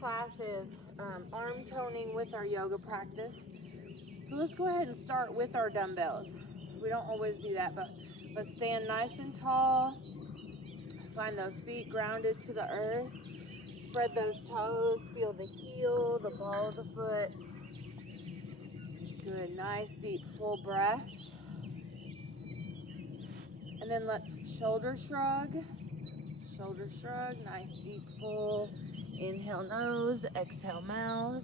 class is arm toning with our yoga practice. So let's go ahead and start with our dumbbells. We don't always do that, but let's stand nice and tall. Find those feet grounded to the earth. Spread those toes. Feel the heel, the ball of the foot. Good, nice deep full breath. And then let's shoulder shrug. Shoulder shrug, nice deep full. Inhale nose, exhale mouth.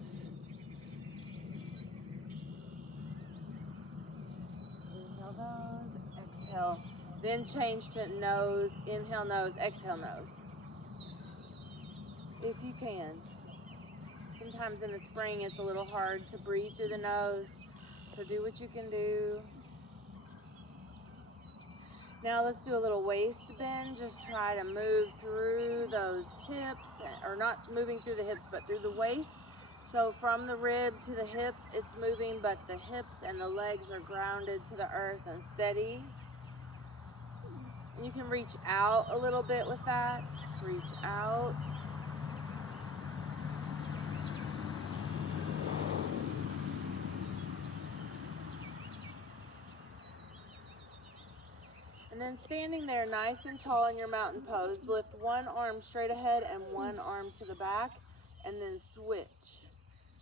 Inhale nose, exhale. Then change to nose, inhale nose, exhale nose. If you can. Sometimes in the spring it's a little hard to breathe through the nose, so do what you can do. Now let's do a little waist bend. Just try to move through those hips, or not moving through the hips, but through the waist. So from the rib to the hip, it's moving, but the hips and the legs are grounded to the earth and steady. You can reach out a little bit with that. Reach out. And then standing there nice and tall in your mountain pose, lift one arm straight ahead and one arm to the back, and then switch.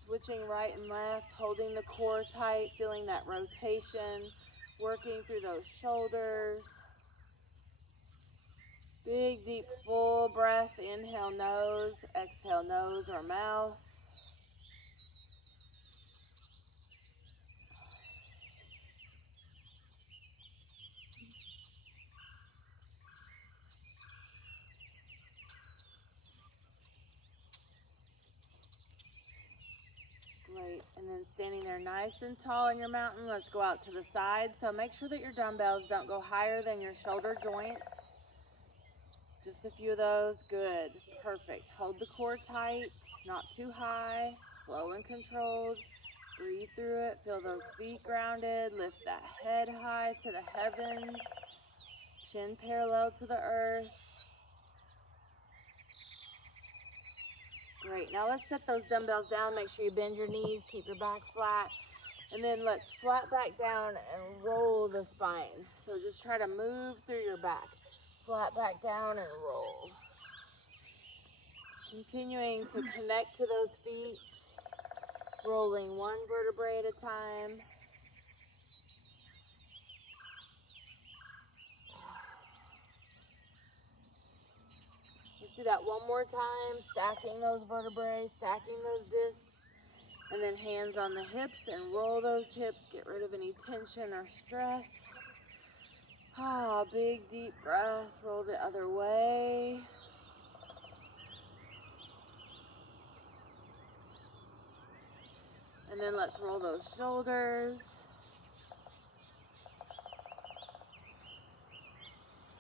Switching right and left, holding the core tight, feeling that rotation, working through those shoulders. Big, deep, full breath. Inhale nose, exhale nose or mouth. Great, and then standing there nice and tall in your mountain, let's go out to the side. So make sure that your dumbbells don't go higher than your shoulder joints. Just a few of those, good, perfect. Hold the core tight, not too high, slow and controlled. Breathe through it, feel those feet grounded, lift that head high to the heavens, chin parallel to the earth. Great, now let's set those dumbbells down. Make sure you bend your knees, keep your back flat. And then let's flat back down and roll the spine. So just try to move through your back. Flat back down and roll. Continuing to connect to those feet. Rolling one vertebrae at a time. Let's do that one more time, stacking those vertebrae, stacking those discs, and then hands on the hips and roll those hips, get rid of any tension or stress. Big deep breath, roll the other way. And then let's roll those shoulders.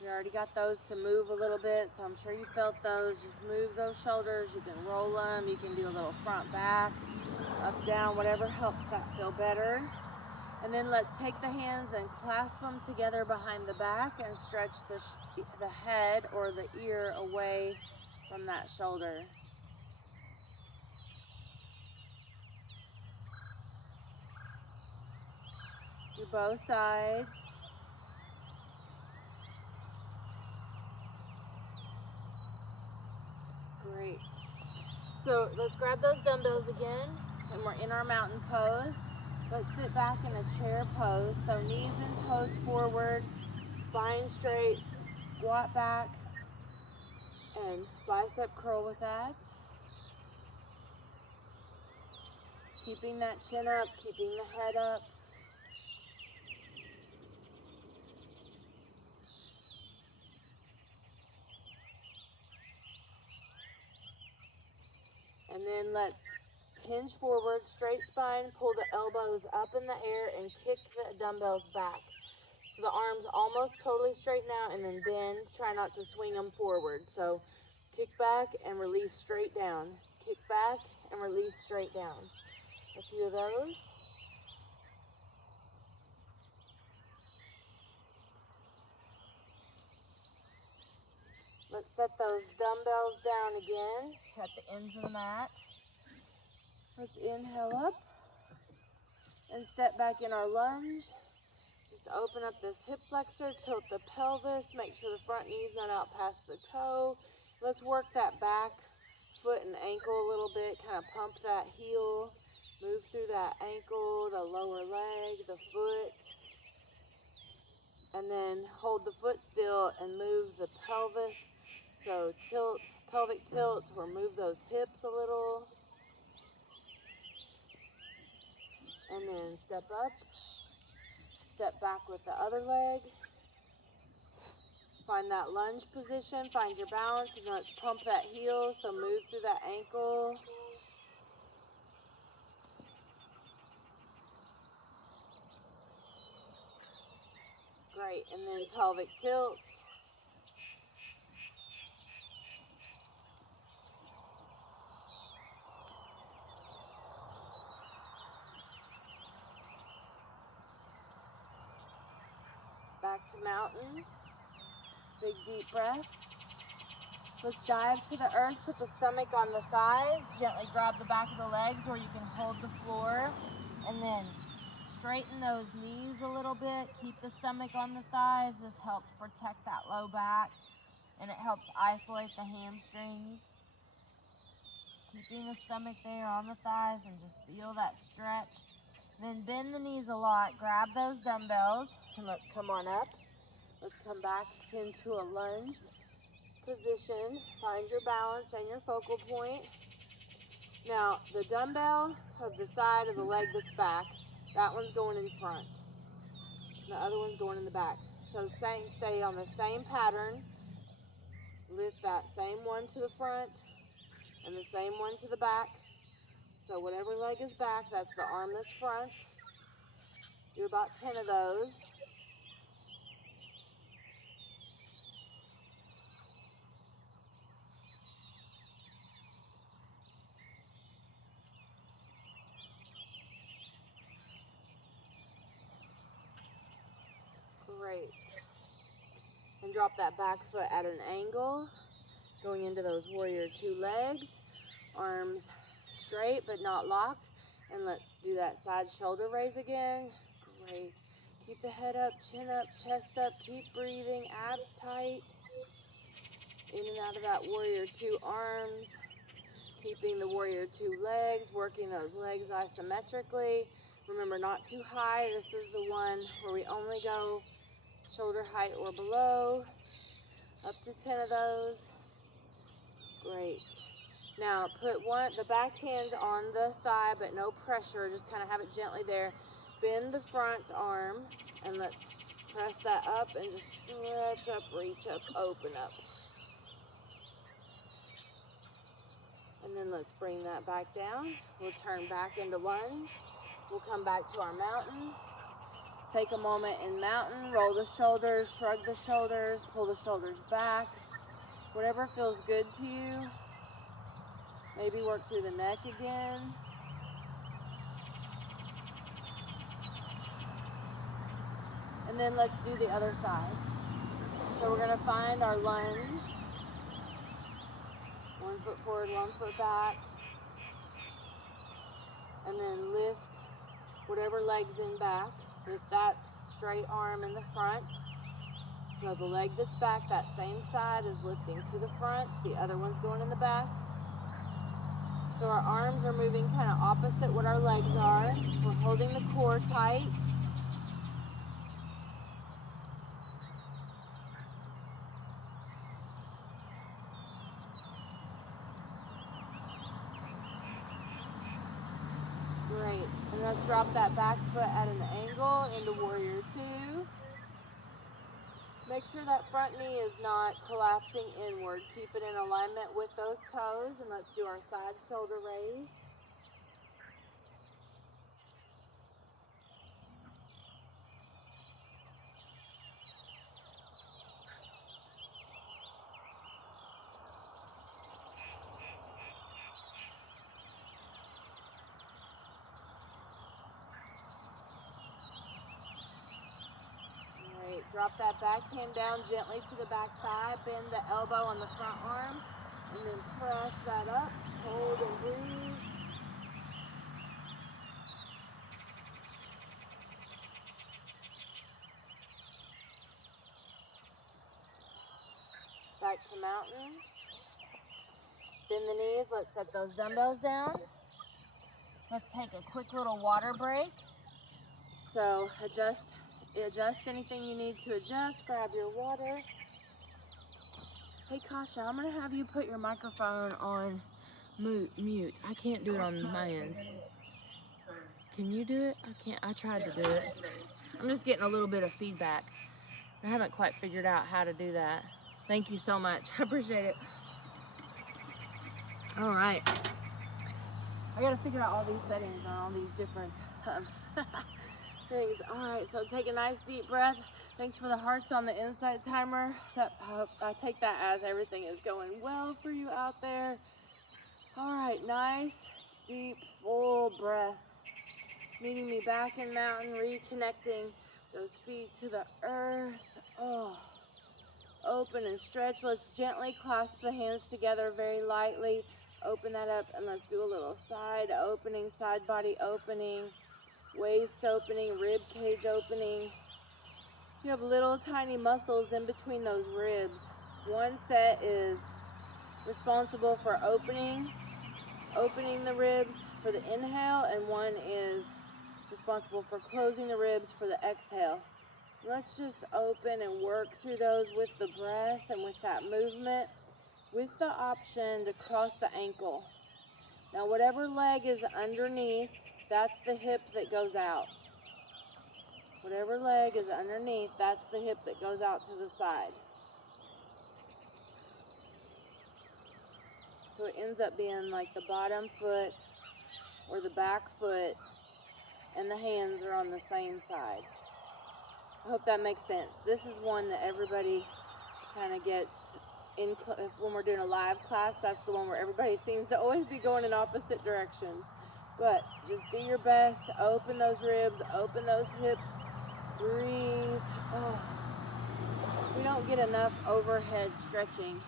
We already got those to move a little bit, so I'm sure you felt those. Just move those shoulders. You can roll them. You can do a little front back, up, down, whatever helps that feel better. And then let's take the hands and clasp them together behind the back and stretch the head or the ear away from that shoulder. Do both sides. Great. So let's grab those dumbbells again, and we're in our mountain pose. Let's sit back in a chair pose. So knees and toes forward, spine straight, squat back, and bicep curl with that. Keeping that chin up, keeping the head up. And then let's hinge forward, straight spine, pull the elbows up in the air and kick the dumbbells back. So the arms almost totally straighten out and then bend. Try not to swing them forward. So kick back and release straight down. Kick back and release straight down. A few of those. Let's set those dumbbells down again at the ends of the mat. Let's inhale up and step back in our lunge. Just open up this hip flexor, tilt the pelvis, make sure the front knee's not out past the toe. Let's work that back foot and ankle a little bit, kind of pump that heel, move through that ankle, the lower leg, the foot, and then hold the foot still and move the pelvis. So tilt, pelvic tilt, or move those hips a little. And then step up, step back with the other leg. Find that lunge position, find your balance, and let's pump that heel, so move through that ankle. Great, and then pelvic tilt. Back to mountain. Big deep breath. Let's dive to the earth, put the stomach on the thighs, gently grab the back of the legs, or you can hold the floor, and then straighten those knees a little bit. Keep the stomach on the thighs. This helps protect that low back, and it helps isolate the hamstrings. Keeping the stomach there on the thighs, and just feel that stretch. Then bend the knees a lot. Grab those dumbbells, and let's come on up. Let's come back into a lunge position. Find your balance and your focal point. Now, the dumbbell of the side of the leg that's back, that one's going in front. The other one's going in the back. So stay on the same pattern. Lift that same one to the front and the same one to the back. So whatever leg is back, that's the arm that's front. Do about 10 of those. Great. And drop that back foot at an angle, going into those warrior two legs. Arms straight but not locked. And let's do that side shoulder raise again. Great. Keep the head up, chin up, chest up. Keep breathing, abs tight. In and out of that warrior two arms. Keeping the warrior two legs, working those legs isometrically. Remember, not too high. This is the one where we only go shoulder height or below. Up to 10 of those. Great. Now put the back hand on the thigh, but no pressure. Just kind of have it gently there. Bend the front arm, and let's press that up and just stretch up, reach up, open up. And then let's bring that back down. We'll turn back into lunge. We'll come back to our mountain. Take a moment in mountain, roll the shoulders, shrug the shoulders, pull the shoulders back. Whatever feels good to you. Maybe work through the neck again. And then let's do the other side. So we're gonna find our lunge. 1 foot forward, 1 foot back. And then lift whatever leg's in back. Lift that straight arm in the front. So the leg that's back, that same side, is lifting to the front. The other one's going in the back. So our arms are moving kind of opposite what our legs are. We're holding the core tight. Great. And let's drop that back foot at an angle into warrior two. Make sure that front knee is not collapsing inward. Keep it in alignment with those toes, and let's do our side shoulder raise. Great. Drop that back hand down gently to the back thigh, bend the elbow on the front arm, and then press that up, hold and breathe. Back to mountain. Bend the knees, let's set those dumbbells down. Let's take a quick little water break. So adjust anything you need to adjust, grab your water. Hey Kasha, I'm gonna have you put your microphone on mute. I can't do it on my end. Can you do it? I can't, I tried to do it. I'm just getting a little bit of feedback. I haven't quite figured out how to do that. Thank you so much, I appreciate it. All right. I gotta figure out all these settings on all these different things. All right, so take a nice deep breath. Thanks for the hearts on the inside timer. I take that as everything is going well for you out there. All right, nice, deep, full breaths. Meeting me back in mountain, reconnecting those feet to the earth. Oh, open and stretch. Let's gently clasp the hands together very lightly. Open that up and let's do a little side opening, side body opening, waist opening, rib cage opening. You have little tiny muscles in between those ribs. One set is responsible for opening the ribs for the inhale, and one is responsible for closing the ribs for the exhale. Let's just open and work through those with the breath and with that movement, with the option to cross the ankle. Now whatever leg is underneath, that's the hip that goes out. Whatever leg is underneath, that's the hip that goes out to the side. So it ends up being like the bottom foot or the back foot and the hands are on the same side. I hope that makes sense. This is one that everybody kind of gets in when we're doing a live class. That's the one where everybody seems to always be going in opposite directions. But just do your best. Open those ribs, open those hips, breathe. Oh. We don't get enough overhead stretching.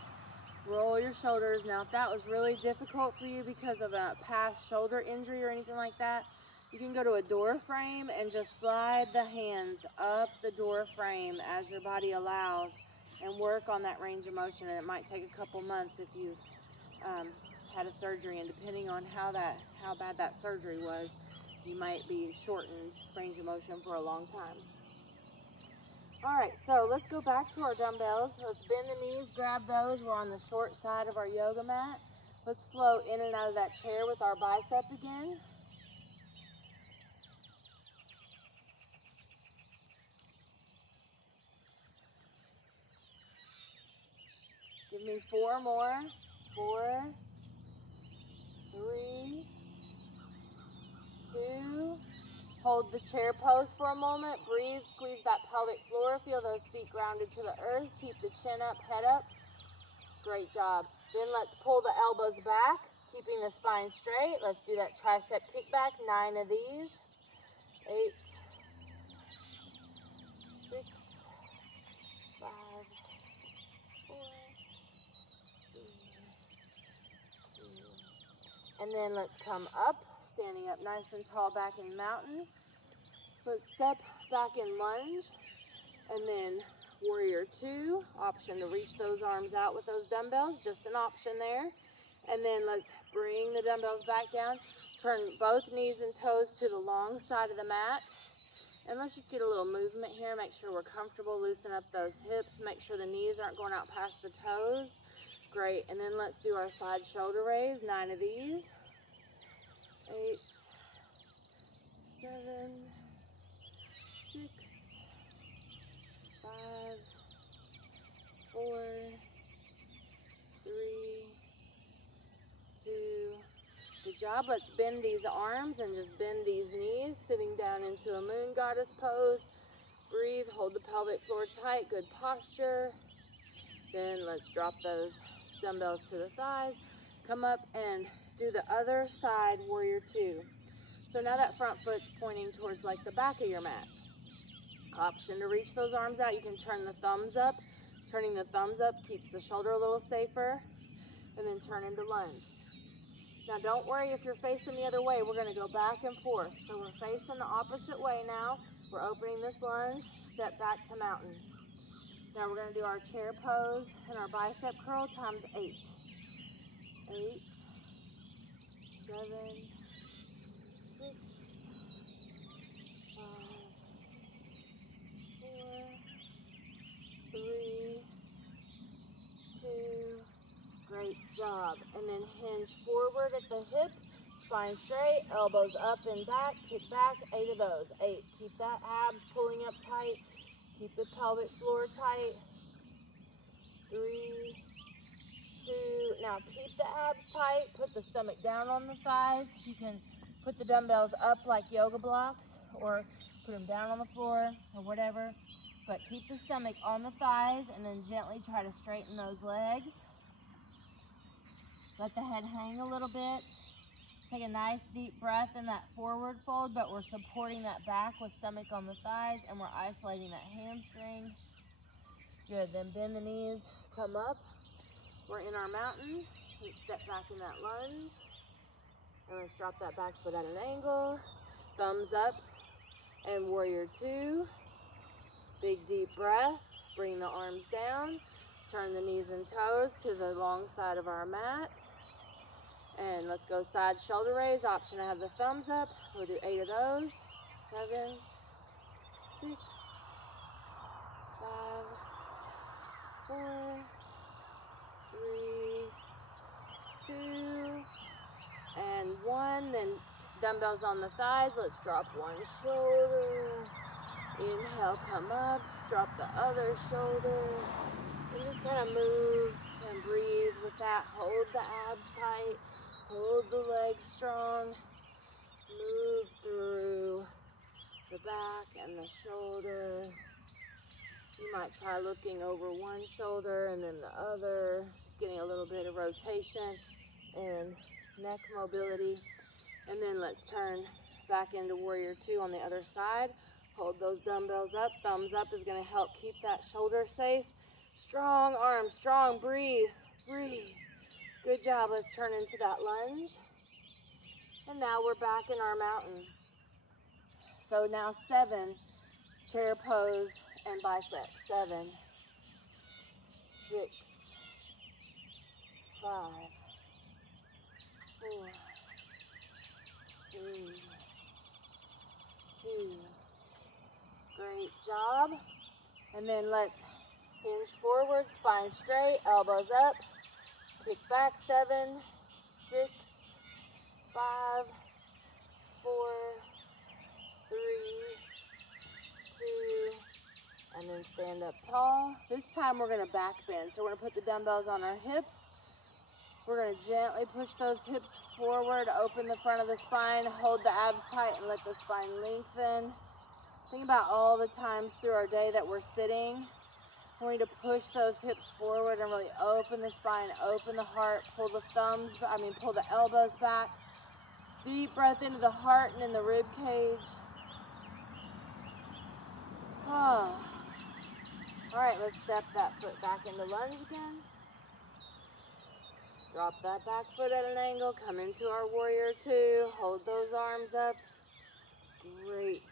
Roll your shoulders. Now, if that was really difficult for you because of a past shoulder injury or anything like that, you can go to a door frame and just slide the hands up the door frame as your body allows and work on that range of motion. And it might take a couple months if you've had a surgery, and depending on how bad that surgery was, you might be shortened range of motion for a long time. All right, so let's go back to our dumbbells. Let's bend the knees, grab those. We're on the short side of our yoga mat. Let's flow in and out of that chair with our bicep again. Give me 4 more. 4, 3, 2. Hold the chair pose for a moment. Breathe, squeeze that pelvic floor. Feel those feet grounded to the earth. Keep the chin up, head up. Great job. Then let's pull the elbows back, keeping the spine straight. Let's do that tricep kickback. 9 of these. 8, 6, 5, 4, 3, 2. And then let's come up, standing up nice and tall back in mountain. Let's step back in lunge, and then warrior 2, option to reach those arms out with those dumbbells, just an option there. And then let's bring the dumbbells back down, turn both knees and toes to the long side of the mat. And let's just get a little movement here, make sure we're comfortable, loosen up those hips, make sure the knees aren't going out past the toes. Great, and then let's do our side shoulder raise, 9 of these. 8, 7, 6, 5, 4, 3, 2. Good job. Let's bend these arms and just bend these knees, sitting down into a moon goddess pose. Breathe, hold the pelvic floor tight, good posture. Then let's drop those dumbbells to the thighs. Come up and do the other side, warrior 2. So now that front foot's pointing towards like the back of your mat. Option to reach those arms out. You can turn the thumbs up. Turning the thumbs up keeps the shoulder a little safer. And then turn into lunge. Now don't worry if you're facing the other way. We're going to go back and forth. So we're facing the opposite way now. We're opening this lunge. Step back to mountain. Now we're going to do our chair pose and our bicep curl times 8. 8, 7, 6, 5, 4, 3, 2, great job. And then hinge forward at the hip, spine straight, elbows up and back, kick back, 8 of those. 8, keep that abs pulling up tight, keep the pelvic floor tight. 3, 2, now keep the abs tight, put the stomach down on the thighs. You can put the dumbbells up like yoga blocks or put them down on the floor or whatever, but keep the stomach on the thighs and then gently try to straighten those legs. Let the head hang a little bit. Take a nice deep breath in that forward fold, but we're supporting that back with stomach on the thighs and we're isolating that hamstring. Good, then bend the knees, come up. We're in our mountain. Let's step back in that lunge. And let's drop that back foot at an angle. Thumbs up and warrior 2. Big deep breath. Bring the arms down. Turn the knees and toes to the long side of our mat. And let's go side shoulder raise. Option to have the thumbs up. We'll do 8 of those. 7, 6, 5, 4, 3, 2, and 1. Then dumbbells on the thighs. Let's drop one shoulder. Inhale, come up. Drop the other shoulder. And just kind of move and breathe with that. Hold the abs tight. Hold the legs strong. Move through the back and the shoulder. You might try looking over one shoulder and then the other. Just getting a little bit of rotation and neck mobility. And then let's turn back into warrior 2 on the other side. Hold those dumbbells up. Thumbs up is going to help keep that shoulder safe. Strong arms, strong. Breathe, breathe. Good job. Let's turn into that lunge. And now we're back in our mountain. So now 7, chair pose and biceps. 7, 6, 5, 4, 3, 2. Great job. And then let's hinge forward, spine straight, elbows up. Kick back. 7, 6, 5, 4, 3, 2, and then stand up tall. This time we're going to back bend. So we're going to put the dumbbells on our hips. We're going to gently push those hips forward, open the front of the spine, hold the abs tight and let the spine lengthen. Think about all the times through our day that we're sitting. We need to push those hips forward and really open the spine, open the heart, pull the pull the elbows back. Deep breath into the heart and in the rib cage. Oh. All right, let's step that foot back into lunge again. Drop that back foot at an angle, come into our warrior 2, hold those arms up. Great.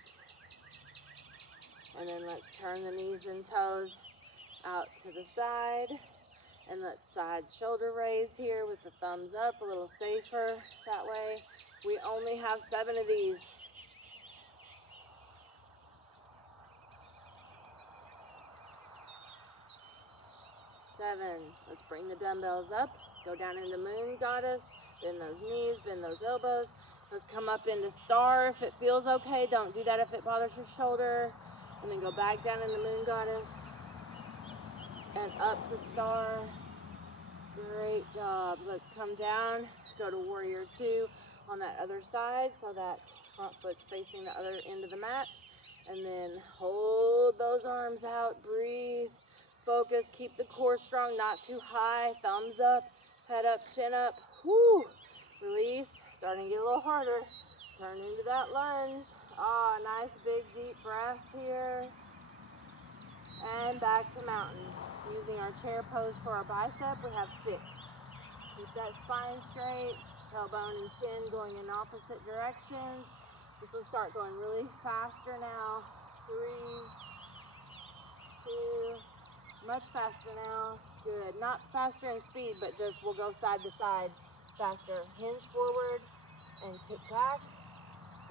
And then let's turn the knees and toes out to the side. And let's side shoulder raise here with the thumbs up, a little safer that way. We only have 7 of these. 7. Let's bring the dumbbells up. Go down into moon goddess. Bend those knees, bend those elbows. Let's come up into star if it feels okay. Don't do that if it bothers your shoulder. And then go back down into moon goddess. And up to star. Great job. Let's come down. Go to warrior 2 on that other side so that front foot's facing the other end of the mat. And then hold those arms out. Breathe. Focus. Keep the core strong, not too high. Thumbs up. Head up, chin up. Woo! Release. Starting to get a little harder. Turn into that lunge. Ah, nice big deep breath here. And back to mountain. Using our chair pose for our bicep, we have 6. Keep that spine straight, tailbone and chin going in opposite directions. This will start going really faster now. 3, 2, much faster now. Good. Not faster in speed, but just we'll go side to side faster. Hinge forward and kick back.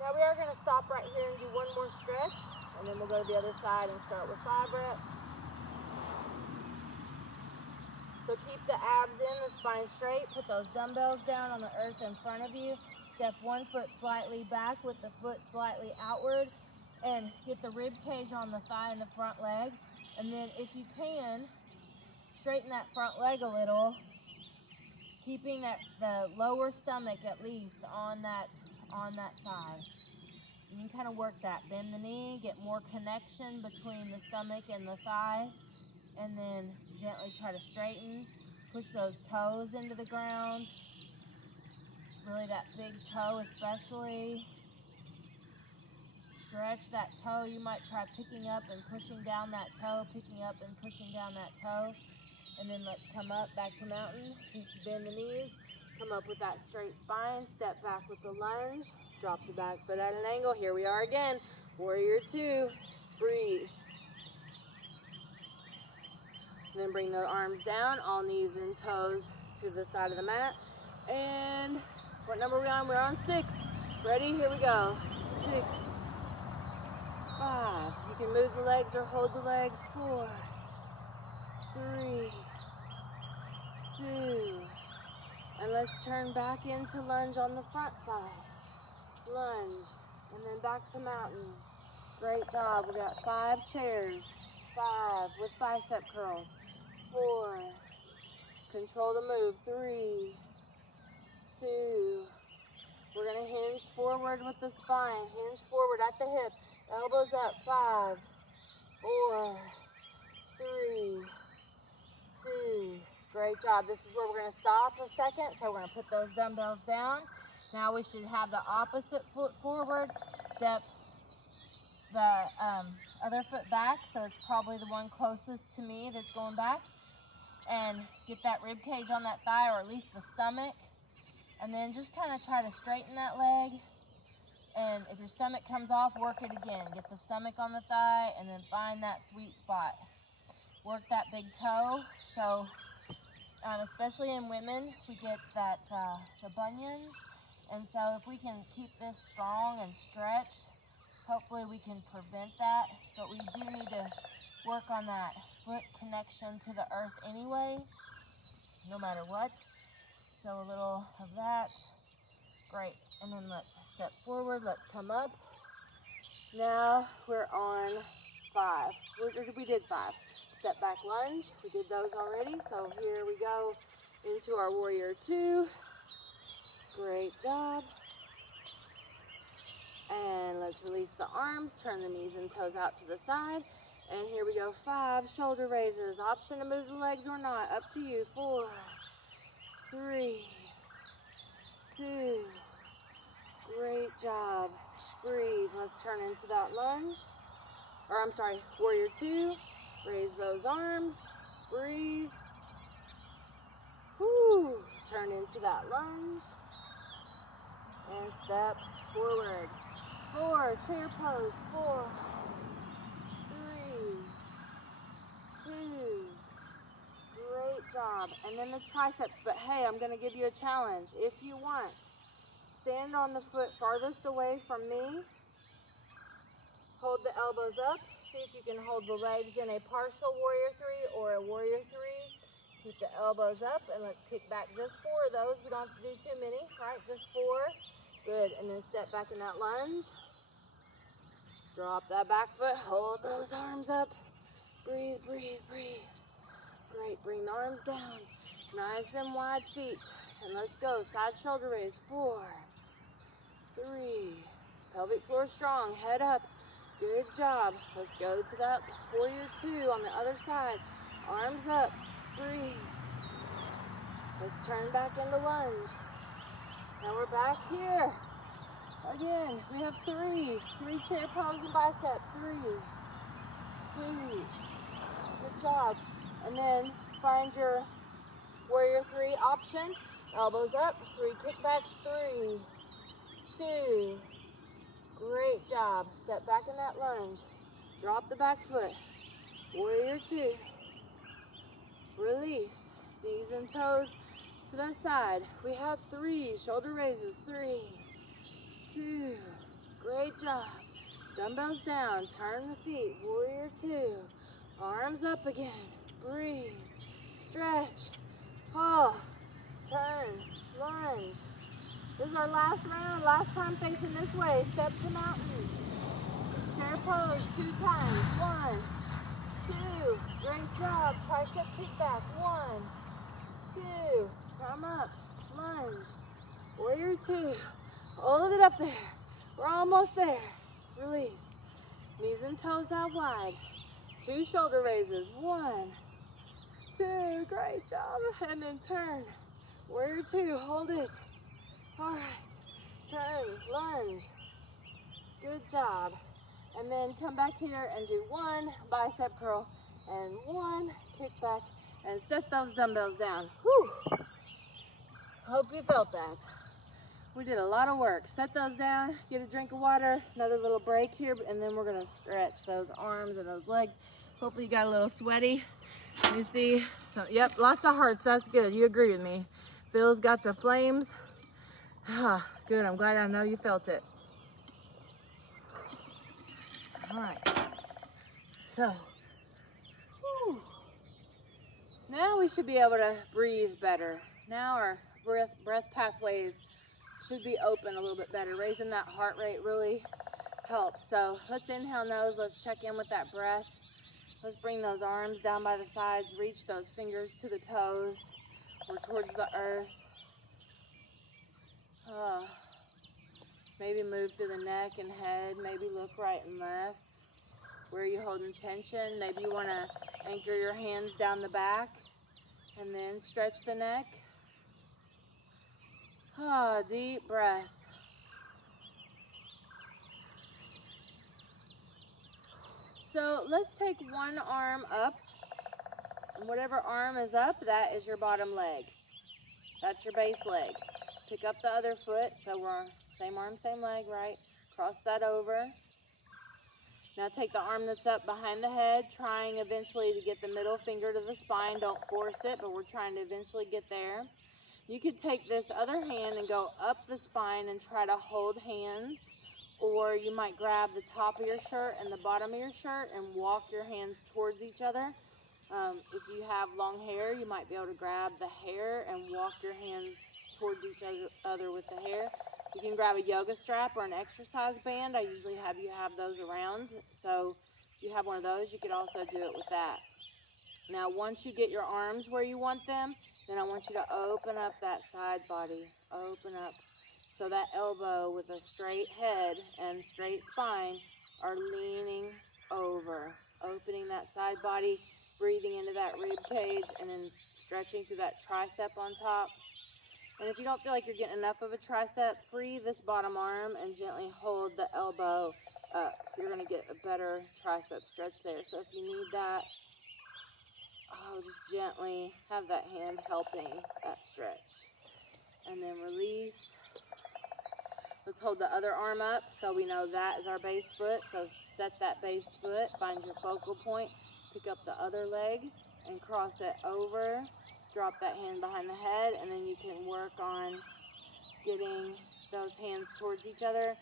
Now we are going to stop right here and do one more stretch, and then we'll go to the other side and start with 5 reps. So keep the abs in, the spine straight. Put those dumbbells down on the earth in front of you. Step one foot slightly back with the foot slightly outward, and get the rib cage on the thigh and the front leg. And then if you can, straighten that front leg a little, keeping the lower stomach at least on that thigh. You can kind of work that. Bend the knee, get more connection between the stomach and the thigh, and then gently try to straighten. Push those toes into the ground. Really that big toe especially. Stretch that toe. You might try picking up and pushing down that toe, picking up and pushing down that toe. And then let's come up, back to mountain. Bend the knees, come up with that straight spine, step back with the lunge, drop the back foot at an angle. Here we are again, warrior 2, breathe. Then bring the arms down, all knees and toes to the side of the mat. And what number are we on? We're on 6. Ready? Here we go. 6, 5. You can move the legs or hold the legs. 4, 3, 2. And let's turn back into lunge on the front side. Lunge. And then back to mountain. Great job. We got 5 chairs. 5 with bicep curls. 4. Control the move. 3, 2. We're going to hinge forward with the spine. Hinge forward at the hip. Elbows up. 5, 4, 3, 2. Great job. This is where we're going to stop a second. So we're going to put those dumbbells down. Now we should have the opposite foot forward. Step the other foot back. So it's probably the one closest to me that's going back. And get that rib cage on that thigh, or at least the stomach. And then just kind of try to straighten that leg. And if your stomach comes off, work it again. Get the stomach on the thigh and then find that sweet spot. Work that big toe. So especially in women, we get that the bunion. And so if we can keep this strong and stretched, hopefully we can prevent that. But we do need to work on that foot connection to the earth anyway, no matter what. So a little of that. Great. And then let's step forward. Let's come up. Now we're on 5. We did 5. Step back lunge. We did those already. So here we go into our warrior 2. Great job. And let's release the arms. Turn the knees and toes out to the side. And here we go. 5 shoulder raises. Option to move the legs or not. Up to you. 4, 3, 2. Great job. Breathe. Let's turn into that lunge. Or I'm sorry, warrior 2. Raise those arms. Breathe. Whoo. Turn into that lunge. And step forward. 4, chair pose. 4, 3, 2. Great job. And then the triceps. But hey, I'm going to give you a challenge. If you want, stand on the foot farthest away from me. Hold the elbows up. See if you can hold the legs in a partial warrior 3 or a warrior 3. Keep the elbows up, and let's kick back just 4 of those. We don't have to do too many, right? Just 4. Good. And then step back in that lunge. Drop that back foot. Hold those arms up. Breathe, breathe, breathe. Great. Bring the arms down. Nice and wide feet. And let's go. Side shoulder raise. 4, 3. Pelvic floor strong. Head up. Good job. Let's go to that warrior 2 on the other side. Arms up. Breathe. Let's turn back into lunge. Now we're back here. Again, we have 3 chair pose and bicep. 3, 2, Good job. And then find your warrior 3 option. Elbows up, 3 kickbacks, 3, 2. Great job. Step back in that lunge. Drop the back foot. Warrior 2. Release. Knees and toes to that side. We have 3 shoulder raises. 3, 2. Great job. Dumbbells down. Turn the feet. Warrior 2. Arms up again. Breathe. Stretch. Oh. Turn. Lunge. This is our last round. Last time facing this way. Step to mountain. Chair pose 2 times. 1, 2. Great job. Tricep kickback. 1, 2. Come up. Lunge. Warrior 2. Hold it up there. We're almost there. Release. Knees and toes out wide. 2 shoulder raises. 1, 2. Great job. And then turn. Warrior 2. Hold it. All right. Turn. Lunge. Good job. And then come back here and do 1 bicep curl and 1 kickback and set those dumbbells down. Whew. Hope you felt that. We did a lot of work. Set those down, get a drink of water, another little break here, and then we're gonna stretch those arms and those legs. Hopefully you got a little sweaty. You see, so yep, lots of hearts, that's good. You agree with me. Phil's got the flames. Ah, good, I'm glad I know you felt it. All right, so, whew. Now we should be able to breathe better. Now our breath pathways should be open a little bit better. Raising that heart rate really helps. So let's inhale nose, let's check in with that breath. Let's bring those arms down by the sides, reach those fingers to the toes or towards the earth. Maybe move through the neck and head, maybe look right and left. Where are you holding tension? Maybe you want to anchor your hands down the back and then stretch the neck. Deep breath. So let's take one arm up. And whatever arm is up, that is your bottom leg. That's your base leg. Pick up the other foot. So we're same arm, same leg, right? Cross that over. Now take the arm that's up behind the head, trying eventually to get the middle finger to the spine. Don't force it, but we're trying to eventually get there. You could take this other hand and go up the spine and try to hold hands, or you might grab the top of your shirt and the bottom of your shirt and walk your hands towards each other. If you have long hair, you might be able to grab the hair and walk your hands towards each other with the hair. You can grab a yoga strap or an exercise band. I usually have you have those around, so if you have one of those, you could also do it with that. Now, once you get your arms where you want them, then I want you to open up that side body. Open up. So that elbow with a straight head and straight spine are leaning over. Opening that side body, breathing into that rib cage, and then stretching through that tricep on top. And if you don't feel like you're getting enough of a tricep, free this bottom arm and gently hold the elbow up. You're going to get a better tricep stretch there. So if you need that, just gently have that hand helping that stretch. And then release. Let's hold the other arm up so we know that is our base foot. So set that base foot, find your focal point, pick up the other leg and cross it over. Drop that hand behind the head, and then you can work on getting those hands towards each other.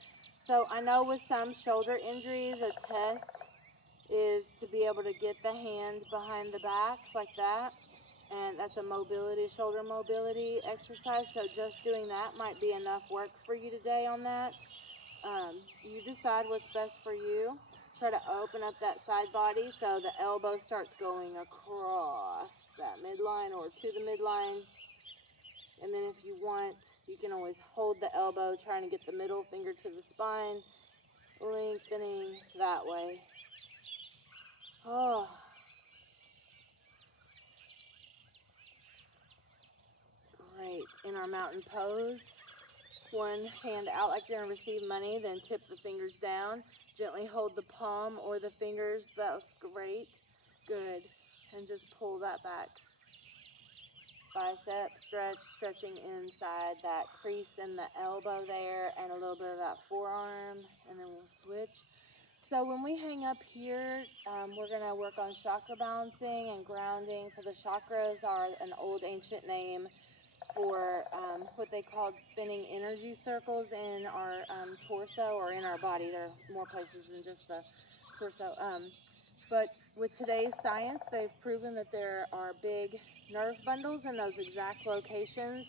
So I know with some shoulder injuries, a test is to be able to get the hand behind the back like that. And that's a mobility, shoulder mobility exercise. So just doing that might be enough work for you today on that. You decide what's best for you. Try to open up that side body so the elbow starts going across that midline or to the midline. And then if you want, you can always hold the elbow, trying to get the middle finger to the spine, lengthening that way. Great. In our mountain pose, one hand out like you're going to receive money, then tip the fingers down. Gently hold the palm or the fingers. That looks great. Good. and just pull that back. Bicep stretch, stretching inside that crease in the elbow there and a little bit of that forearm, and then we'll switch. So when we hang up here, we're going to work on chakra balancing and grounding. So the chakras are an old ancient name for what they called spinning energy circles in our torso or in our body. There are more places than just the torso. But with today's science, they've proven that there are big nerve bundles in those exact locations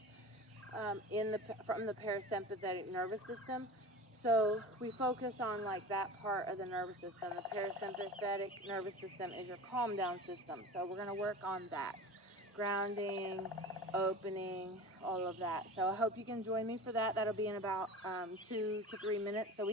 from the parasympathetic nervous system. So we focus on like that part of the nervous system. The parasympathetic nervous system is your calm down system. So we're going to work on that. Grounding, opening, all of that. So I hope you can join me for that. That'll be in about 2 to 3 minutes. So we